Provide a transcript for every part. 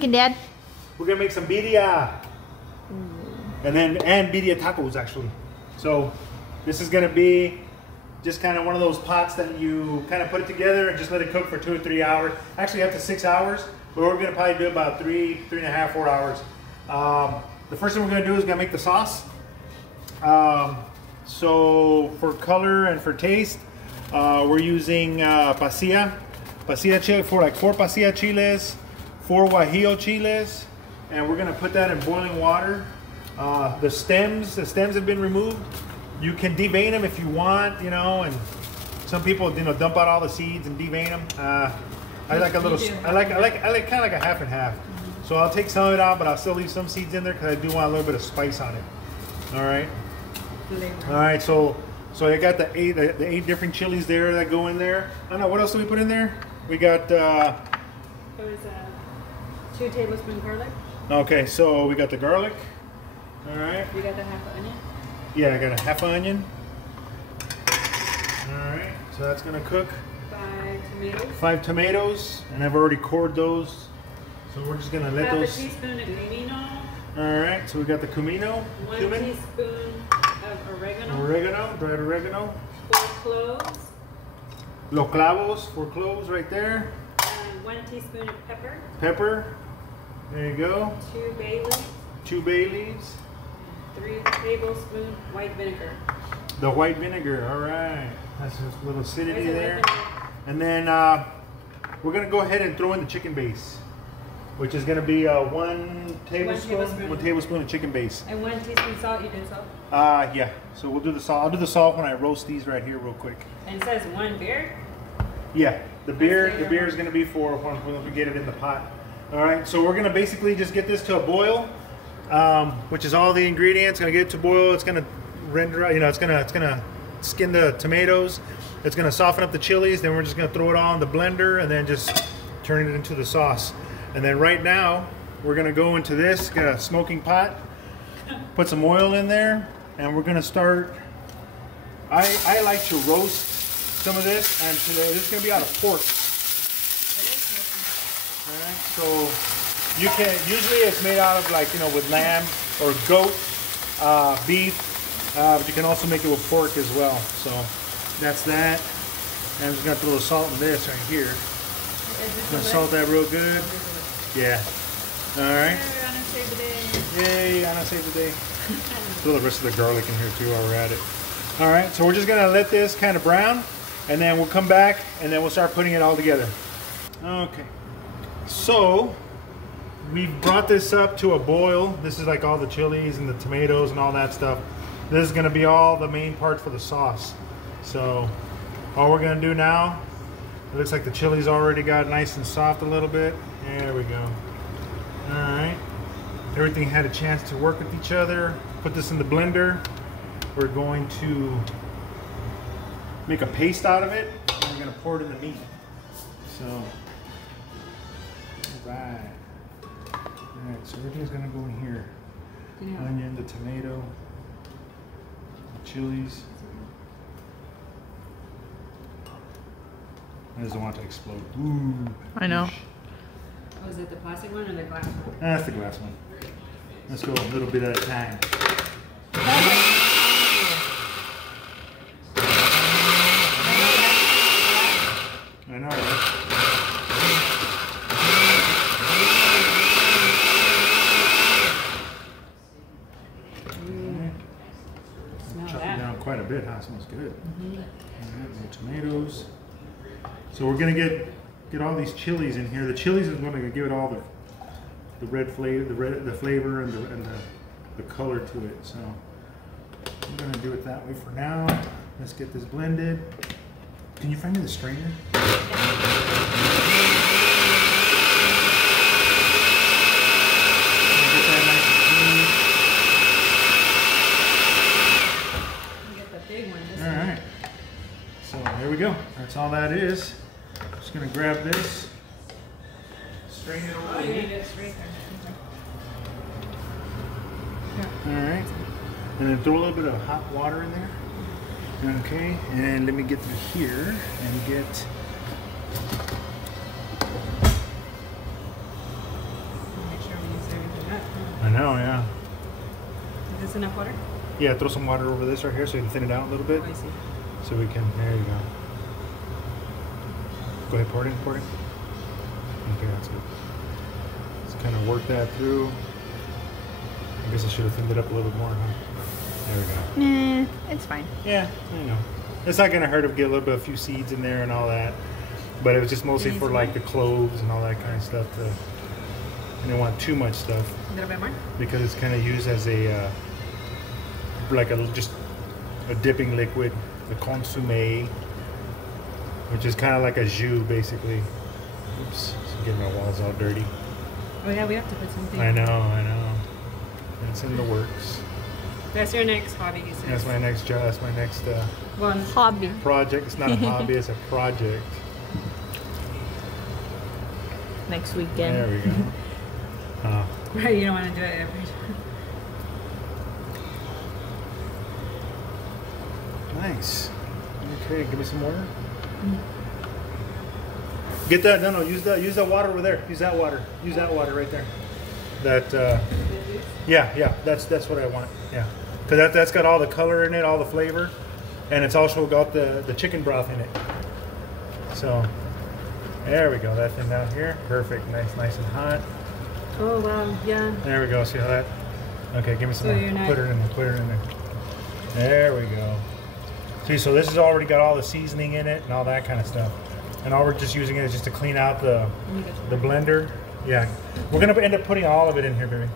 cooking, Dad? We're gonna make some birria. And birria tacos actually. So this is gonna be just kind of one of those pots that you kind of put it together and just let it cook for 2 or 3 hours. Actually up to 6 hours, but we're gonna probably do about 3.5, 4 hours. The first thing we're gonna do is gonna make the sauce. So for color and for taste, we're using Pasilla Chiles, for like 4 Pasilla Chiles, 4 Guajillo Chiles, and we're gonna put that in boiling water. The stems have been removed. You can devein them if you want, you know, and some people, you know, dump out all the seeds and devein them. I like a little, I like kind of like a half and half. So I'll take some of it out, but I'll still leave some seeds in there because I do want a little bit of spice on it. All right. All right. So I got the eight different chilies there that go in there. I don't know, what else do we put in there? We got. There was 2 tablespoons garlic. Okay, so we got the garlic. All right. You got the half an onion. Yeah, I got a half onion. All right, so that's gonna cook. 5 tomatoes. 5 tomatoes, and I've already cored those. So we're just gonna let those. Half a teaspoon of Cumino. All right, so we got the Cumino. 1 Cumin. teaspoon of oregano. Oregano, dried oregano. 4 cloves. Los clavos, 4 cloves right there. 1 teaspoon of pepper. Pepper. There you go. 2 bay leaves. 2 bay leaves. 3 tablespoons white vinegar. The white vinegar, all right. That's a little acidity there. And then we're gonna go ahead and throw in the chicken base, which is gonna be 1 tablespoon of chicken base. And 1 teaspoon salt. You did salt? Yeah. So we'll do the salt. I'll do the salt when I roast these right here real quick. And it says 1 beer? Yeah. The beer is gonna be for when we get it in the pot. All right. So we're gonna basically just get this to a boil. Which is all the ingredients. Gonna get it to boil. It's gonna render, you know, it's gonna skin the tomatoes. It's gonna soften up the chilies. Then we're just gonna throw it all in the blender and then just turn it into the sauce. And then right now we're gonna go into this, get a smoking pot, put some oil in there, and we're gonna start. I like to roast some of this, and this is gonna be out of pork. All right, so. You can, usually it's made out of, like, you know, with lamb or goat, beef, but you can also make it with pork as well. So that's that. And I'm just gonna throw the salt in this right here. I'm gonna salt that real good. Yeah. All right. Yay, Anna saved the day. Throw the rest of the garlic in here too while we're at it. All right, so we're just gonna let this kind of brown, and then we'll come back and then we'll start putting it all together. Okay. So we've brought this up to a boil. This is like all the chilies and the tomatoes and all that stuff. This is gonna be all the main part for the sauce. So all we're gonna do now, it looks like the chilies already got nice and soft a little bit. There we go. All right. Everything had a chance to work with each other. Put this in the blender. We're going to make a paste out of it, and we're gonna pour it in the meat. So, all right. All right, so everything's gonna go in here. Yeah. Onion, the tomato, the chilies. I just don't want it to explode. Ooh. I know. Oh, is it the plastic one or the glass one? That's the glass one. Let's go a little bit at a time. I know, right? Chop it down quite a bit, huh? It smells good. More tomatoes. So we're gonna get all these chilies in here. The chilies is going to give it all the red flavor, the flavor and the color to it. So I'm going to do it that way for now. Let's get this blended. Can you find me the strainer? Get that nice and clean. Get the big one. All right. So there we go. That's all that is. Just gonna grab this, strain it over. All right, and then throw a little bit of hot water in there. Okay, and let me get through here and get know, yeah. Is this enough water? Yeah, throw some water over this right here so you can thin it out a little bit. Oh, I see. So we can, there you go. Go ahead, pour it in, pour it in. Okay, that's good. Let's kind of work that through. I guess I should have thinned it up a little bit more, huh? There we go. Nah, it's fine. Yeah, I know. It's not going to hurt to get a few seeds in there and all that. But it was just mostly for like the cloves and all that kind of stuff. I didn't want too much stuff. A little bit more? Because it's kind of used as a, just a dipping liquid, the consomme, which is kind of like a jus basically. Oops, I'm getting my walls all dirty. Oh yeah, we have to put something. I know. It's in the works. That's your next hobby, he says. That's my next job. That's my next Hobby. project. It's not a hobby, it's a project. Next weekend. There we go. Right, you don't want to do it every time. Nice. Okay, give me some water. Get that. No, use that water over there. Use that water. Use that water right there. That. Yeah. That's what I want. Yeah, because that's got all the color in it, all the flavor, and it's also got the chicken broth in it. So there we go. That thing down here, perfect. Nice and hot. Oh wow, yeah. There we go. See how that? Okay, give me some So more. you're not- Put it in there. Put it in there. There we go. See, so this has already got all the seasoning in it and all that kind of stuff. And all we're just using it is just to clean out the blender. Yeah, we're gonna end up putting all of it in here, baby.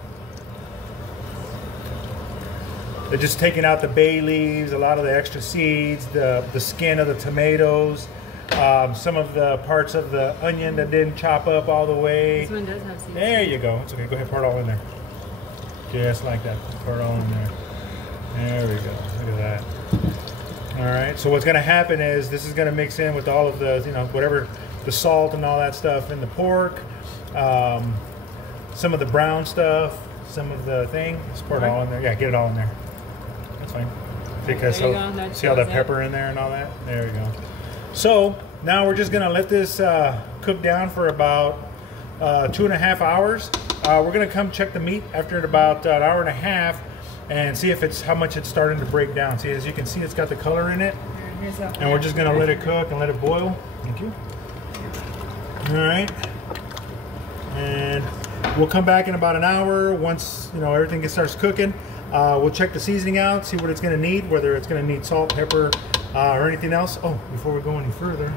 They're just taking out the bay leaves, a lot of the extra seeds, the skin of the tomatoes, some of the parts of the onion that didn't chop up all the way. This one does have seeds. There you go. It's okay. Go ahead, pour it all in there. Just like that. Pour it all in there. There we go. Look at that. All right. So what's going to happen is this is going to mix in with all of the, whatever, the salt and all that stuff in the pork, some of the brown stuff, some of the thing. Just pour it all in there. Yeah, get it all in there. That's fine. Because There you go. That see all that shows pepper in there and all that? There we go. So now we're just going to let this cook down for about 2.5 hours. We're going to come check the meat after about an hour and a half and see if how much it's starting to break down. See, as you can see, it's got the color in it. And we're just going to let it cook and let it boil. Thank you. All right. And we'll come back in about an hour once everything starts cooking. We'll check the seasoning out, see what it's going to need, whether it's going to need salt, pepper, or anything else. Oh, before we go any further,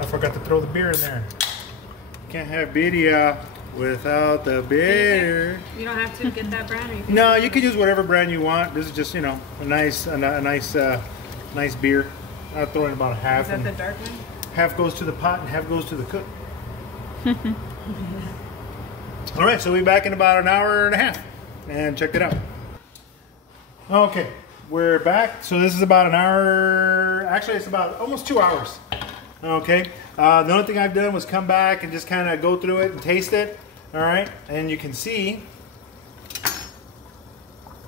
I forgot to throw the beer in there. Can't have birria without the beer. You don't have to get that brand. Or you can No, you can use whatever brand you want. This is just a nice beer. I'll throw in about a half. Is that the dark one? Half goes to the pot and half goes to the cook. All right, so we'll be back in about an hour and a half and check it out. Okay, we're back. So this is about an hour. Actually, it's about almost 2 hours. Okay, the only thing I've done was come back and just kind of go through it and taste it. All right, and you can see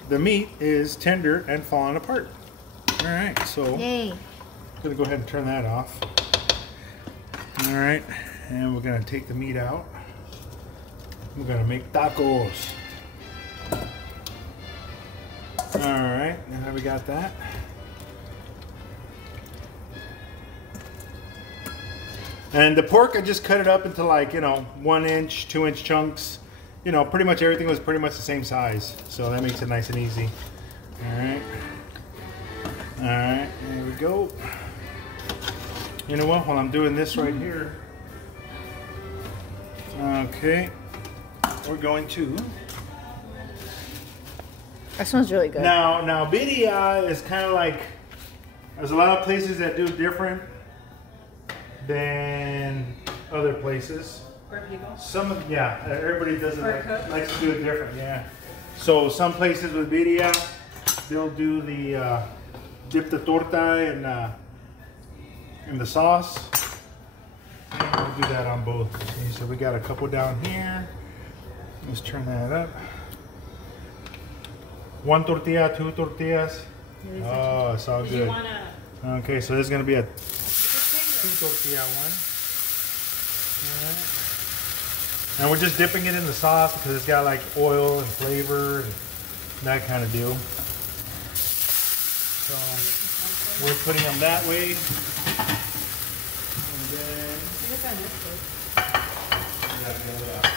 the meat is tender and falling apart. All right, so Yay. I'm gonna go ahead and turn that off. All right, and we're gonna take the meat out. We're gonna make tacos. All right, now we got that. And the pork, I just cut it up into 1 inch, 2 inch chunks. Pretty much everything was pretty much the same size. So that makes it nice and easy. All right. All right, there we go. You know what, while I'm doing this right here, okay, we're going to. That smells really good. Now birria is kind of like, there's a lot of places that do different than other places. Or people. Everybody does it likes to do it different, yeah. So some places with birria, they'll do the dip the torta in the sauce. And we'll do that on both. See, so we got a couple down here. Let's turn that up. 1 tortilla, 2 tortillas. Oh, it's all good. Okay, so there's gonna be a 2 tortilla one. All right. And we're just dipping it in the sauce because it's got like oil and flavor and that kind of deal. So we're putting them that way.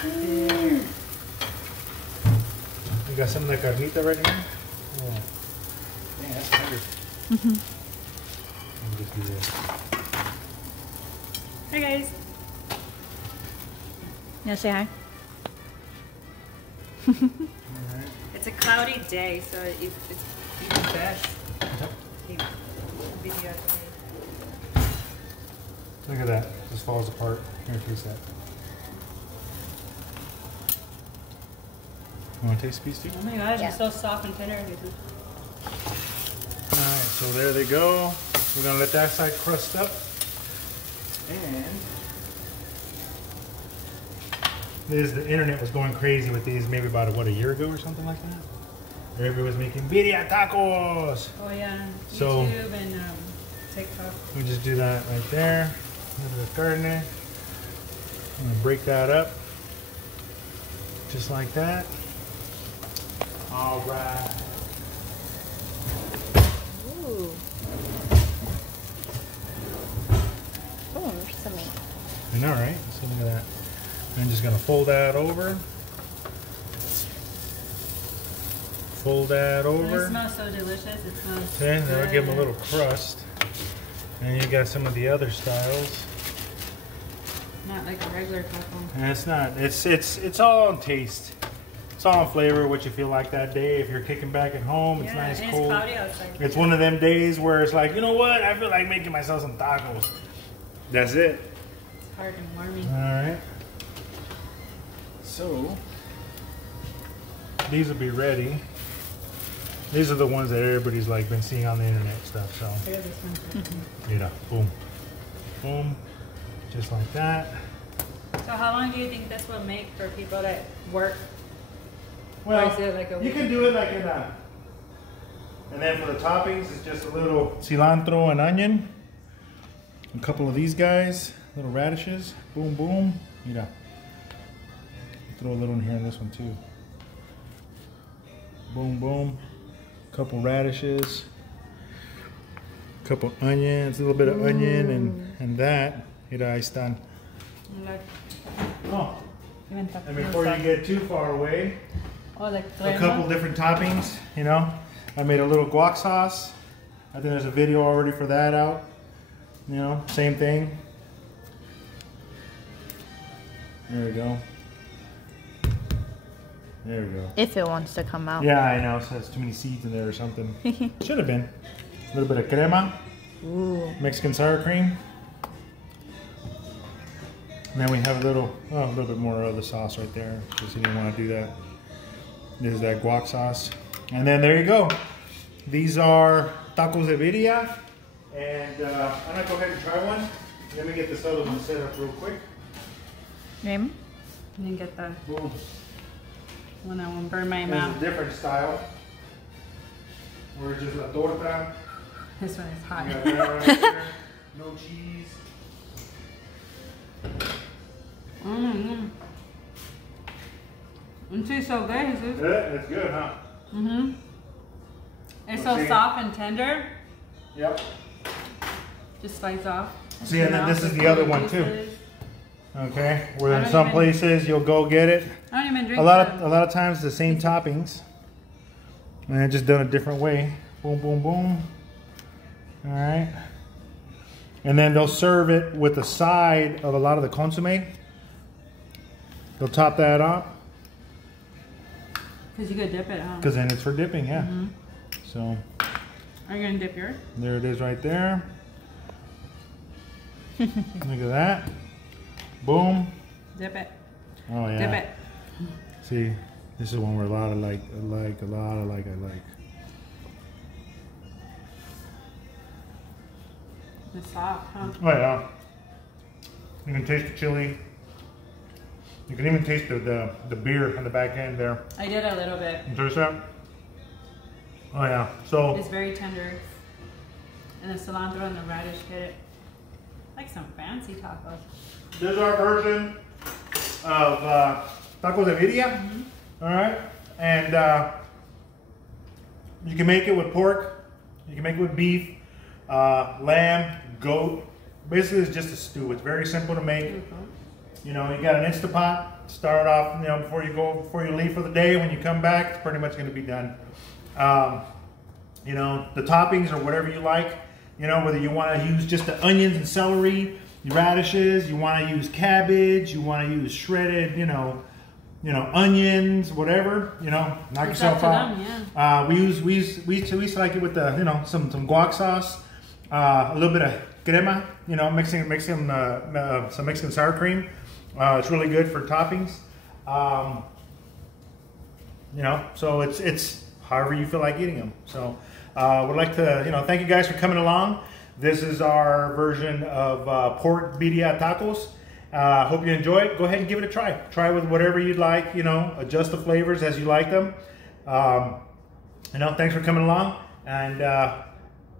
And then you got some of that carnita right here? Oh. Dang, that's tender. Let me just do this. Hey guys. Yeah, say hi. Alright. It's a cloudy day, so it's even best. Video today. Look at that. It just falls apart. Here, taste that. You want to taste a piece too? Oh my gosh, Yeah. it's so soft and tender. Alright, so there they go. We're going to let that side crust up. And the internet was going crazy with these maybe about, what, a year ago or something like that? Everybody was making birria tacos. Oh yeah, So- YouTube and TikTok. We just do that right there. A little bit of carne. I'm going to break that up. Just like that. All right. Ooh. Oh, there's some meat. I know, right? So look at that. I'm just going to fold that over. Fold that It over. smells so delicious. It smells Okay, then I'll give them a good. little crust. And you got some of the other styles. Not like a regular taco. And it's not. It's all on taste. It's all on flavor, what you feel like that day. If you're kicking back at home, it's nice, and cold. It's cloudy outside. It's one of them days where it's like, you know what? I feel like making myself some tacos. That's it. It's hard and warmy. All right. So these will be ready. These are the ones that everybody's like been seeing on the internet and stuff. So, I got this one. yeah, boom, boom, just like that. So how long do you think this will make for people that work? Well, Or is it like a you can do it like in a. And then for the toppings, it's just a little cilantro and onion. A couple of these guys, little radishes. Boom, boom. Mira. Throw a little in here in this one too. Boom, boom. Couple radishes. Couple onions, a little bit of onion and that. Mira, ahí están. Oh, and before you get too far away, Oh, like a couple different toppings, you know. I made a little guac sauce. I think there's a video already for that out. You know, same thing. There we go. There we go. If it wants to come out. Yeah, I know. So there's too many seeds in there or something. Should have been. A little bit of crema. Ooh. Mexican sour cream. And then we have a little bit more of the sauce right there, because you didn't want to do that. There's that guac sauce. And then there you go. These are tacos de birria. And I'm going to go ahead and try one. Let me get this other one set up real quick. Name? And then get the Boom. one that won't burn my There's a mouth. different style. Where it's just la torta. This one is You hot. got that right there. No cheese. It tastes so good, Jesus. Yeah, that's good, huh? Mm-hmm. It's Let's so see. soft and tender. Yep. Just slides off. See, and then this is the other one too. Okay, where I in don't some even- places you'll go get it. I don't even drink A lot them. of times the same toppings, and they're just done a different way. Boom, boom, boom. All right, and then they'll serve it with the side of a lot of the consomme. They'll top that up Because you could dip it, huh? because then it's for dipping. Yeah. So Are you going to dip yours? there it is right there. Look at that. Boom. Dip it. Oh yeah. Dip it. See, this is one where a lot of I like. It's soft, huh? Oh yeah. You can taste the chili. You can even taste the beer on the back end there. I did a little bit. You taste that? Oh yeah. So It's very tender. And the cilantro and the radish hit it. Like some fancy tacos. this is our version of tacos de birria. All right, and you can make it with pork. You can make it with beef, lamb, goat. Basically, it's just a stew. It's very simple to make. You know, you got an Instapot. Start off, you know, before you leave for the day. When you come back, it's pretty much going to be done. You know, the toppings or whatever you like. You know, whether you want to use just the onions and celery, radishes, you want to use cabbage, you want to use shredded, you know, onions, whatever. You know, knock yourself out. Yeah. We used to like it with the, you know, some guac sauce, a little bit of crema. You know, mixing some Mexican sour cream. It's really good for toppings. You know, so it's however you feel like eating them. So would like to, you know, thank you guys for coming along. This is our version of pork birria tacos. Hope you enjoy it. Go ahead and give it a try. Try with whatever you'd like, you know, adjust the flavors as you like them. You know, thanks for coming along, and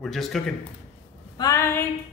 we're just cooking. Bye.